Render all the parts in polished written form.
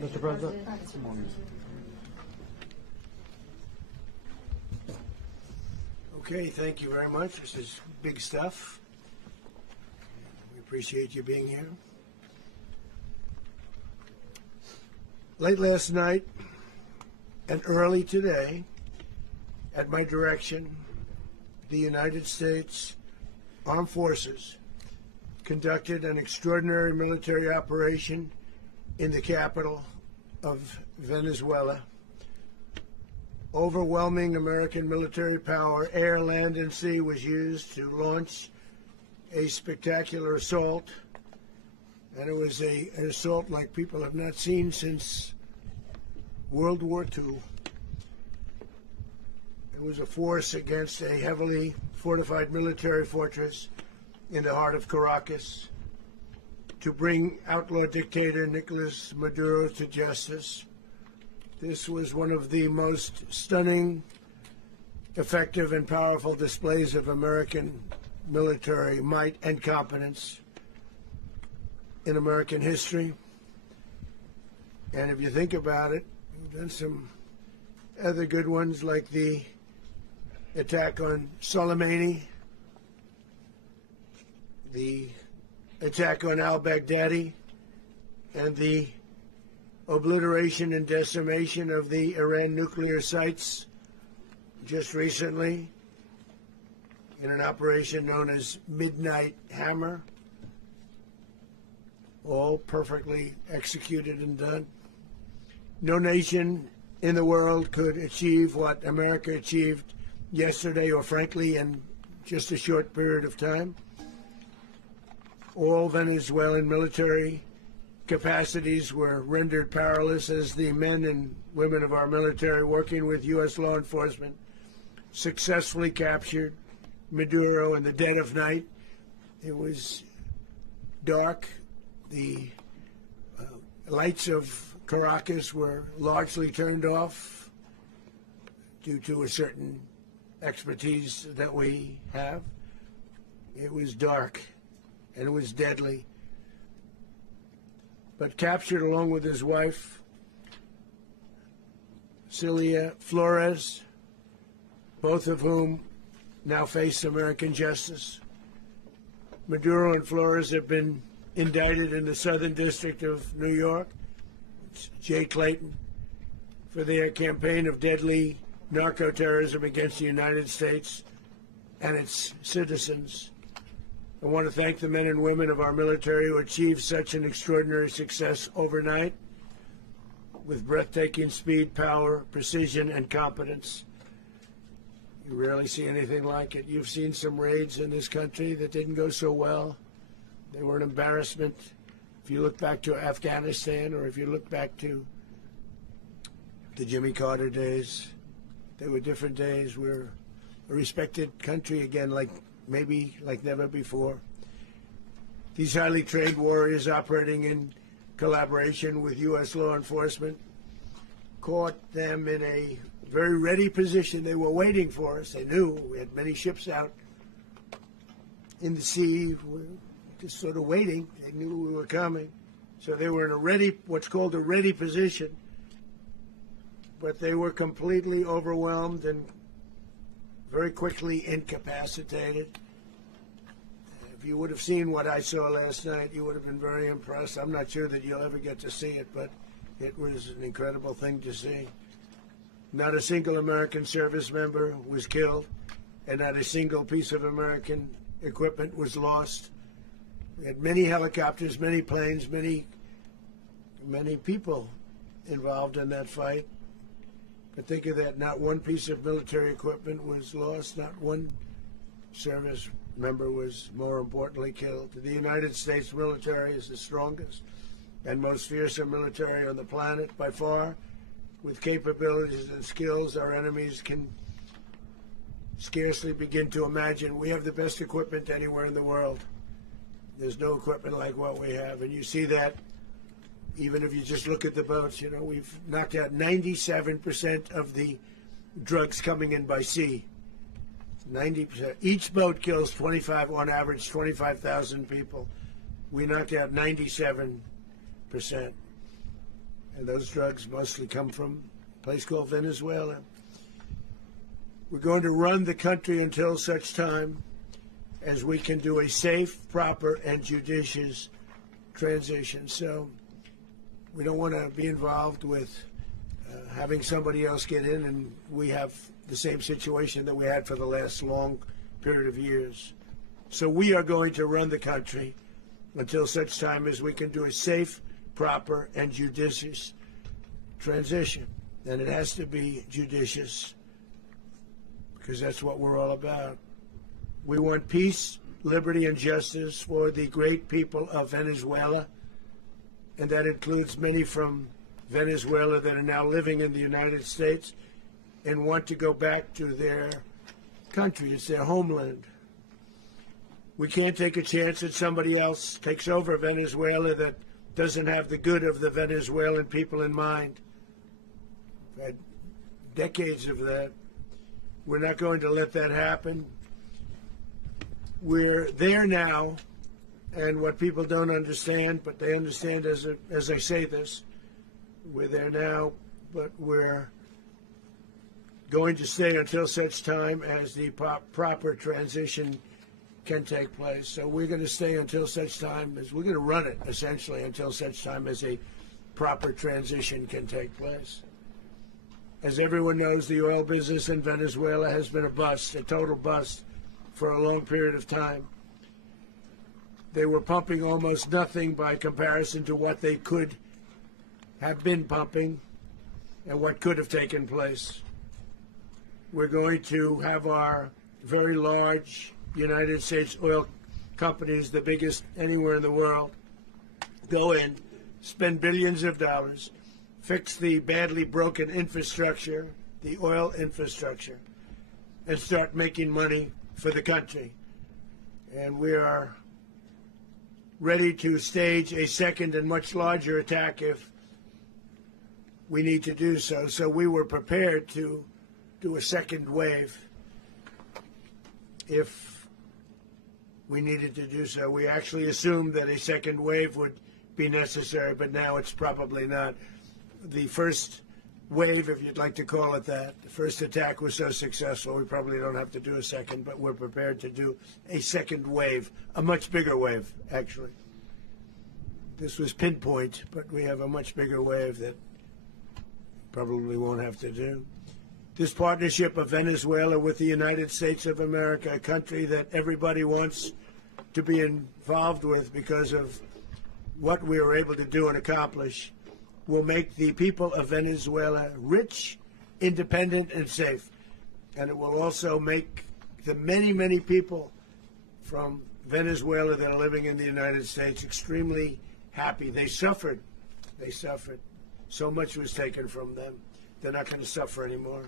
Mr. President. Okay, thank you very much. This is big stuff. We appreciate you being here. Late last night and early today, at my direction, the United States Armed Forces conducted an extraordinary military operation in the capital of Venezuela. Overwhelming American military power, air, land, and sea, was used to launch a spectacular assault. And it was an assault like people have not seen since World War II. It was a force against a heavily fortified military fortress in the heart of Caracas to bring outlaw dictator Nicolas Maduro to justice. This was one of the most stunning, effective, and powerful displays of American military might and competence in American history. And if you think about it, we've done some other good ones, like the attack on Soleimani, the attack on al-Baghdadi, and the obliteration and decimation of the Iran nuclear sites just recently in an operation known as Midnight Hammer. All perfectly executed and done. No nation in the world could achieve what America achieved yesterday, or frankly in just a short period of time. All Venezuelan military capacities were rendered powerless as the men and women of our military, working with U.S. law enforcement, successfully captured Maduro in the dead of night. It was dark. The lights of Caracas were largely turned off due to a certain expertise that we have. It was dark and it was deadly. But captured along with his wife, Celia Flores, both of whom now face American justice. Maduro and Flores have been indicted in the Southern District of New York, it's Jay Clayton, for their campaign of deadly narco-terrorism against the United States and its citizens. I want to thank the men and women of our military who achieved such an extraordinary success overnight with breathtaking speed, power, precision, and competence. You rarely see anything like it. You've seen some raids in this country that didn't go so well. They were an embarrassment. If you look back to Afghanistan, or if you look back to the Jimmy Carter days, they were different days. We're a respected country again, maybe like never before. These highly trained warriors, operating in collaboration with U.S. law enforcement, caught them in a very ready position. They were waiting for us. They knew we had many ships out in the sea, just sort of waiting. They knew we were coming. So they were in what's called a ready position. But they were completely overwhelmed and very quickly incapacitated. If you would have seen what I saw last night, you would have been very impressed. I'm not sure that you'll ever get to see it, but it was an incredible thing to see. Not a single American service member was killed, and not a single piece of American equipment was lost. We had many helicopters, many planes, many people involved in that fight. But think of that, not one piece of military equipment was lost, not one service member was, more importantly, killed. The United States military is the strongest and most fearsome military on the planet by far, with capabilities and skills our enemies can scarcely begin to imagine. We have the best equipment anywhere in the world. There's no equipment like what we have, and you see that even if you just look at the boats. You know, we've knocked out 97% of the drugs coming in by sea. 90%. Each boat kills on average, 25,000 people. We knocked out 97%. and those drugs mostly come from a place called Venezuela. We're going to run the country until such time as we can do a safe, proper, and judicious transition. So we don't want to be involved with having somebody else get in and we have the same situation that we had for the last long period of years. So we are going to run the country until such time as we can do a safe, proper, and judicious transition. And it has to be judicious because that's what we're all about. We want peace, liberty, and justice for the great people of Venezuela, and that includes many from Venezuela that are now living in the United States and want to go back to their country. It's their homeland. We can't take a chance that somebody else takes over Venezuela that doesn't have the good of the Venezuelan people in mind. We've had decades of that. We're not going to let that happen. We're there now, and what people don't understand, but they understand as I say this, we're there now, but we're going to stay until such time as the proper transition can take place. So we're going to stay until such time as we're going to run it, essentially, until such time as a proper transition can take place. As everyone knows, the oil business in Venezuela has been a bust, a total bust, for a long period of time. They were pumping almost nothing by comparison to what they could have been pumping and what could have taken place. We're going to have our very large United States oil companies, the biggest anywhere in the world, go in, spend billions of dollars, fix the badly broken infrastructure, the oil infrastructure, and start making money for the country. And we are ready to stage a second and much larger attack if we need to do so. So we were prepared to do a second wave if we needed to do so. We actually assumed that a second wave would be necessary, but now it's probably not. The first wave, if you'd like to call it that, the first attack was so successful, we probably don't have to do a second, but we're prepared to do a second wave, a much bigger wave, actually. This was pinpoint, but we have a much bigger wave that probably won't have to do. This partnership of Venezuela with the United States of America, a country that everybody wants to be involved with because of what we were able to do and accomplish, will make the people of Venezuela rich, independent, and safe. And it will also make the many, many people from Venezuela that are living in the United States extremely happy. They suffered. They suffered. So much was taken from them. They're not going to suffer anymore.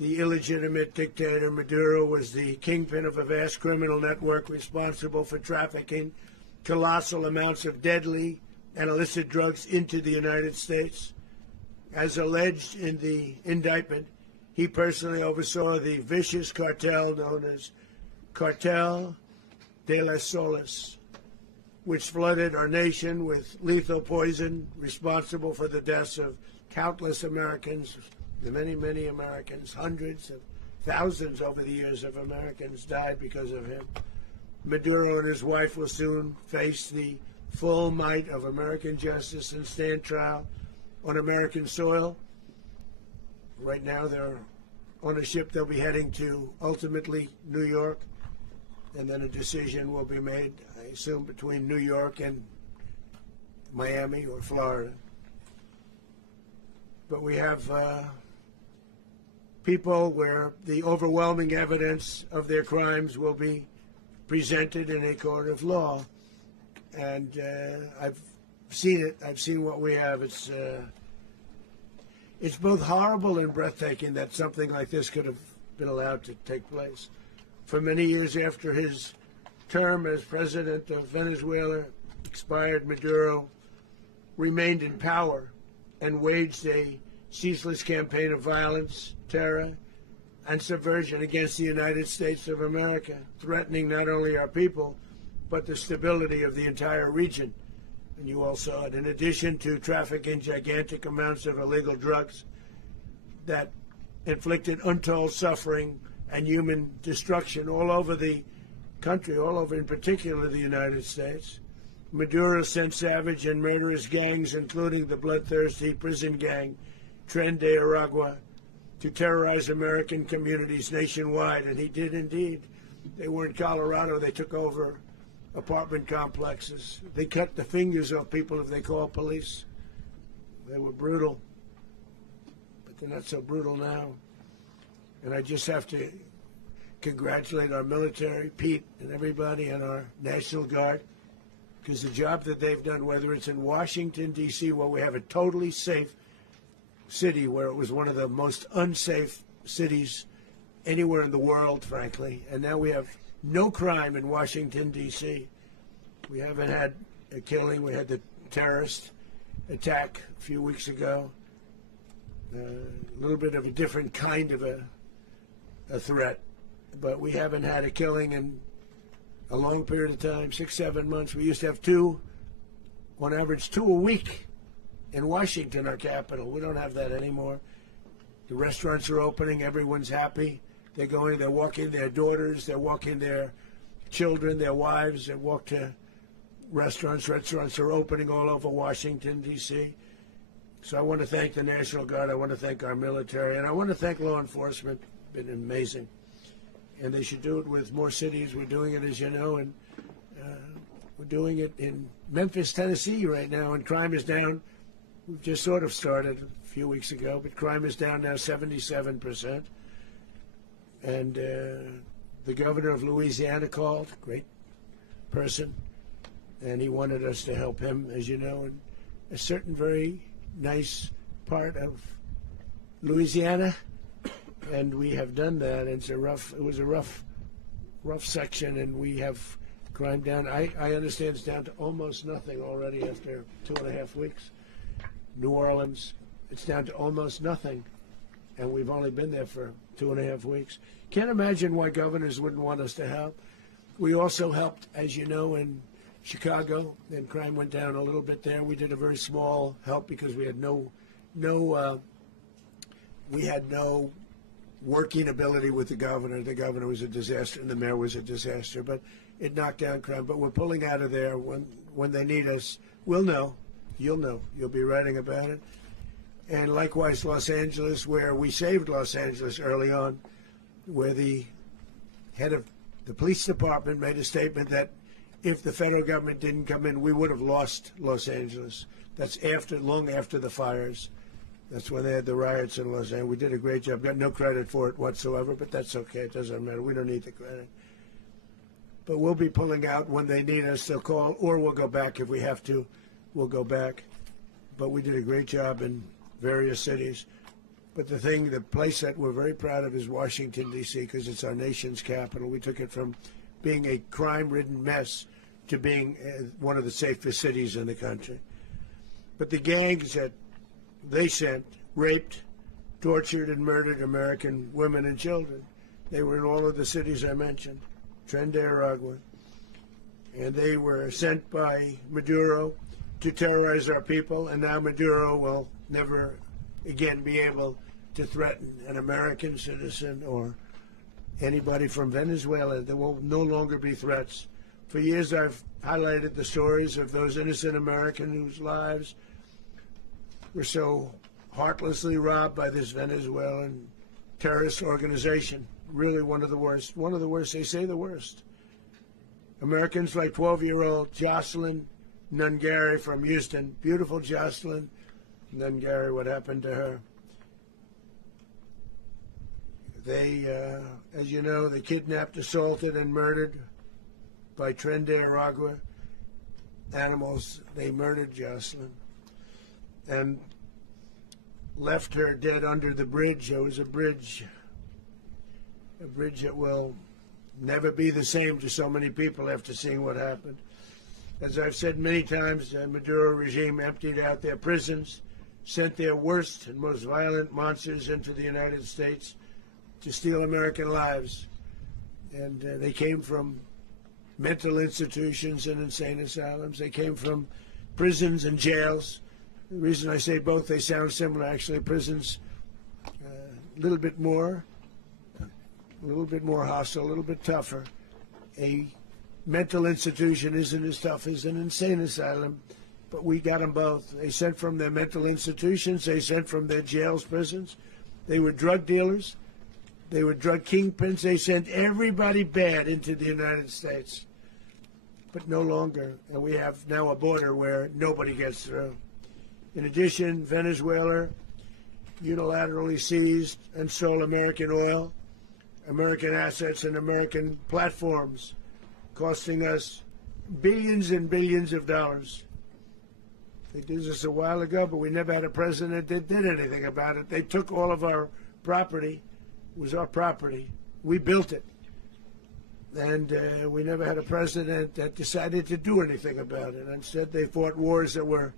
The illegitimate dictator Maduro was the kingpin of a vast criminal network responsible for trafficking colossal amounts of deadly and illicit drugs into the United States. As alleged in the indictment, he personally oversaw the vicious cartel known as Cartel de las Solas, which flooded our nation with lethal poison, responsible for the deaths of countless Americans, the many, many Americans. Hundreds of thousands over the years of Americans died because of him. Maduro and his wife will soon face the full might of American justice and stand trial on American soil. Right now they're on a ship. They'll be heading to, ultimately, New York, and then a decision will be made, I assume, between New York and Miami or Florida. But we have people where the overwhelming evidence of their crimes will be presented in a court of law. And I've seen it. I've seen what we have. It's both horrible and breathtaking that something like this could have been allowed to take place. For many years after his term as president of Venezuela expired, Maduro remained in power and waged a ceaseless campaign of violence, terror, and subversion against the United States of America, threatening not only our people, but the stability of the entire region. and you all saw it, in addition to trafficking gigantic amounts of illegal drugs that inflicted untold suffering and human destruction all over the country, all over in particular the United States. Maduro sent savage and murderous gangs, including the bloodthirsty prison gang Tren de Aragua, to terrorize American communities nationwide, and he did indeed. They were in Colorado. They took over apartment complexes. They cut the fingers off people if they called police. They were brutal, but they're not so brutal now. And I just have to congratulate our military, Pete, and everybody, and our National Guard, because the job that they've done, whether it's in Washington, D.C., where we have a totally safe city, where it was one of the most unsafe cities anywhere in the world, frankly, and now we have no crime in Washington, D.C. We haven't had a killing. We had the terrorist attack a few weeks ago. A little bit of a different kind of a threat, but we haven't had a killing in a long period of time, 6-7 months. We used to have two, on average, 2 a week in Washington, our capital. We don't have that anymore. The restaurants are opening. Everyone's happy. They're going, they're walking their daughters, they're walking their children, their wives. They walk to restaurants. Restaurants are opening all over Washington, D.C. So I want to thank the National Guard. I want to thank our military. And I want to thank law enforcement. It's been amazing. And they should do it with more cities. We're doing it, as you know, and we're doing it in Memphis, Tennessee right now, and crime is down. We've just sort of started a few weeks ago, but crime is down now 77%. And the governor of Louisiana called, great person, and he wanted us to help him, as you know, in a certain very nice part of Louisiana, and we have done that. It was a rough section, and we have crime down. I understand it's down to almost nothing already after 2.5 weeks. New Orleans, it's down to almost nothing, and we've only been there for 2.5 weeks. Can't imagine why governors wouldn't want us to help. We also helped, as you know, in Chicago, and crime went down a little bit there. We did a very small help because we had no working ability with the governor. The governor was a disaster, and the mayor was a disaster. But it knocked down crime. But we're pulling out of there. When they need us, we'll know. You'll know. You'll be writing about it. And likewise, Los Angeles, where we saved Los Angeles early on, where the head of the police department made a statement that if the federal government didn't come in, we would have lost Los Angeles. That's long after the fires. That's when they had the riots in Los Angeles. We did a great job. Got no credit for it whatsoever, but that's okay. It doesn't matter. We don't need the credit. But we'll be pulling out when they need us. They'll call, or we'll go back if we have to. We'll go back. But we did a great job in various cities. But the place that we're very proud of is Washington, D.C., because it's our nation's capital. We took it from being a crime-ridden mess to being one of the safest cities in the country. But the gangs that they sent raped, tortured, and murdered American women and children. They were in all of the cities I mentioned, Tren de Aragua. And they were sent by Maduro to terrorize our people, and now Maduro will never again be able to threaten an American citizen or anybody from Venezuela. There will no longer be threats. For years I've highlighted the stories of those innocent Americans whose lives were so heartlessly robbed by this Venezuelan terrorist organization. Really one of the worst. One of the worst. They say the worst. Americans like 12-year-old Jocelyn Nungary from Houston. Beautiful Jocelyn Nungary. What happened to her? They, as you know, they kidnapped, assaulted, and murdered by Tren de Aragua animals. They murdered Jocelyn and left her dead under the bridge. There was a bridge that will never be the same to so many people after seeing what happened. As I've said many times, the Maduro regime emptied out their prisons, sent their worst and most violent monsters into the United States to steal American lives. And they came from mental institutions and insane asylums. They came from prisons and jails. The reason I say both, they sound similar. Actually, prisons a little bit more hostile, a little bit tougher. A mental institution isn't as tough as an insane asylum, but we got them both. They sent from their mental institutions. They sent from their jails, prisons. They were drug dealers. They were drug kingpins. They sent everybody bad into the United States. But no longer. And we have now a border where nobody gets through. In addition, Venezuela unilaterally seized and stole American oil, American assets, and American platforms, costing us billions and billions of dollars. They did this a while ago, but we never had a president that did anything about it. They took all of our property. It was our property. We built it. And we never had a president that decided to do anything about it. Instead, they fought wars that were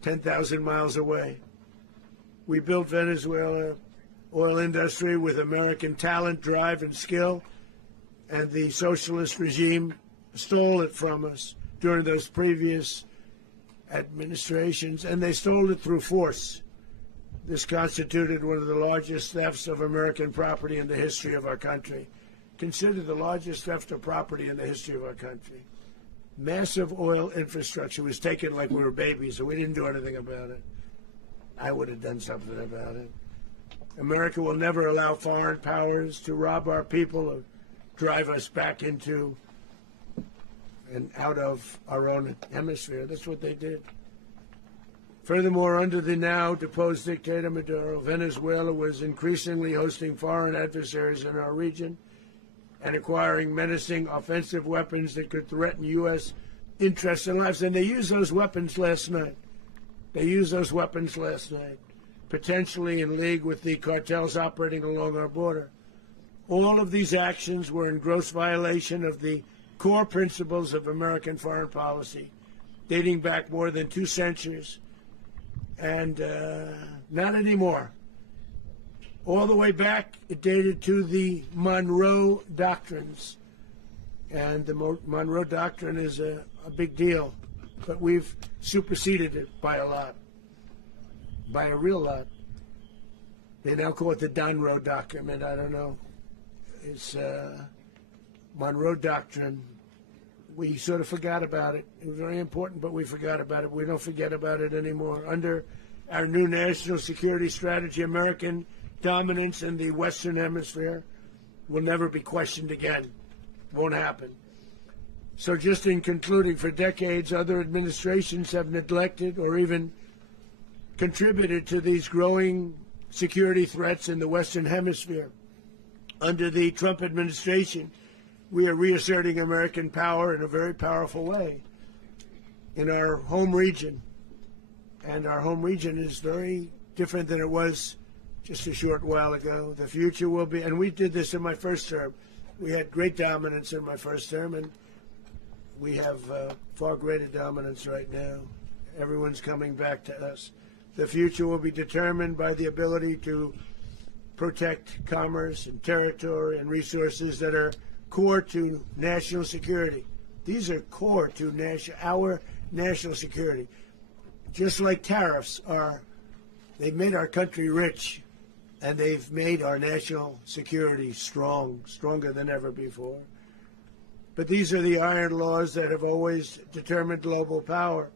10,000 miles away. We built Venezuela oil industry with American talent, drive, and skill, and the socialist regime stole it from us during those previous administrations, and they stole it through force. This constituted one of the largest thefts of American property in the history of our country. Considered the largest theft of property in the history of our country. Massive oil infrastructure was taken like we were babies, and we didn't do anything about it. I would have done something about it. America will never allow foreign powers to rob our people or drive us back into and out of our own hemisphere. That's what they did. Furthermore, under the now deposed dictator Maduro, Venezuela was increasingly hosting foreign adversaries in our region and acquiring menacing offensive weapons that could threaten U.S. interests and lives. And they used those weapons last night. Potentially in league with the cartels operating along our border. All of these actions were in gross violation of the core principles of American foreign policy, dating back more than 2 centuries. And not anymore. All the way back, it dated to the Monroe Doctrines. And the Monroe Doctrine is a big deal. But we've superseded it by a lot. By a real lot. They now call it the Monroe Document. I don't know. It's Monroe Doctrine. We sort of forgot about it. It was very important, but we forgot about it. We don't forget about it anymore. Under our new national security strategy, American dominance in the Western Hemisphere will never be questioned again. Won't happen. So just in concluding, for decades, other administrations have neglected or even contributed to these growing security threats in the Western Hemisphere. Under the Trump administration, we are reasserting American power in a very powerful way in our home region. And our home region is very different than it was just a short while ago. The future will be, and we did this in my first term. We had great dominance in my first term, and we have far greater dominance right now. Everyone's coming back to us. The future will be determined by the ability to protect commerce and territory and resources that are core to national security. These are core to our national security. Just like tariffs are, they've made our country rich, and they've made our national security stronger than ever before. But these are the iron laws that have always determined global power.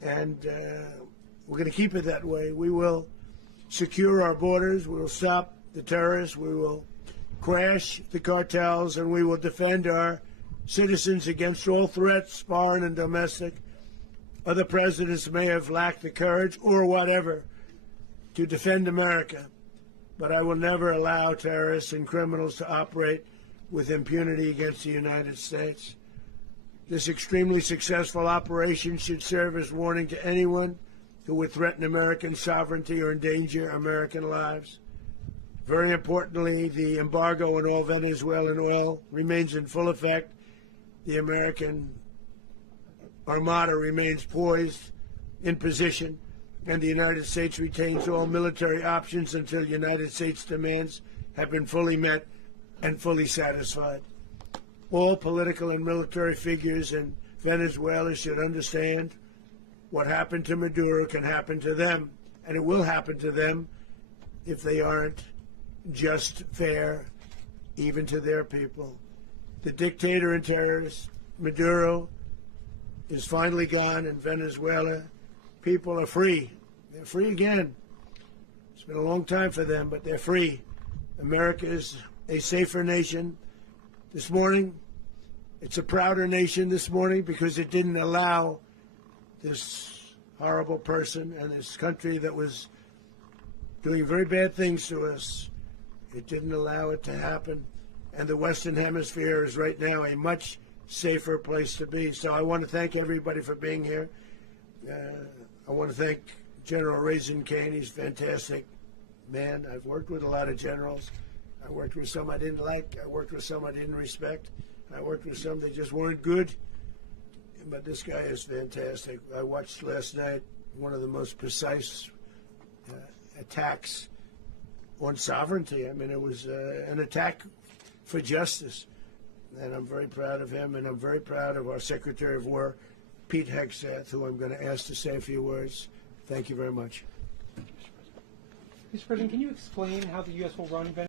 And we're going to keep it that way. We will secure our borders. We will stop the terrorists. We will crash the cartels, and we will defend our citizens against all threats, foreign and domestic. Other presidents may have lacked the courage or whatever to defend America, but I will never allow terrorists and criminals to operate with impunity against the United States. This extremely successful operation should serve as warning to anyone who would threaten American sovereignty or endanger American lives. Very importantly, the embargo on all Venezuelan oil remains in full effect. The American Armada remains poised in position, and the United States retains all military options until United States demands have been fully met and fully satisfied. All political and military figures in Venezuela should understand what happened to Maduro can happen to them, and it will happen to them if they aren't just, fair, even to their people. The dictator and terrorist, Maduro, is finally gone in Venezuela. People are free. They're free again. It's been a long time for them, but they're free. America is a safer nation. This morning, it's a prouder nation this morning because it didn't allow this horrible person and this country that was doing very bad things to us. It didn't allow it to happen. And the Western Hemisphere is right now a much safer place to be. So I want to thank everybody for being here. I want to thank General Raisin Kane. He's a fantastic man. I've worked with a lot of generals. I worked with some I didn't like. I worked with some I didn't respect. I worked with some that just weren't good. But this guy is fantastic. I watched last night one of the most precise attacks on sovereignty. I mean, it was an attack for justice. And I'm very proud of him, and I'm very proud of our Secretary of War, Pete Hegseth, who I'm going to ask to say a few words. Thank you very much. Mr. President, can you explain how the U.S. will run Venezuela?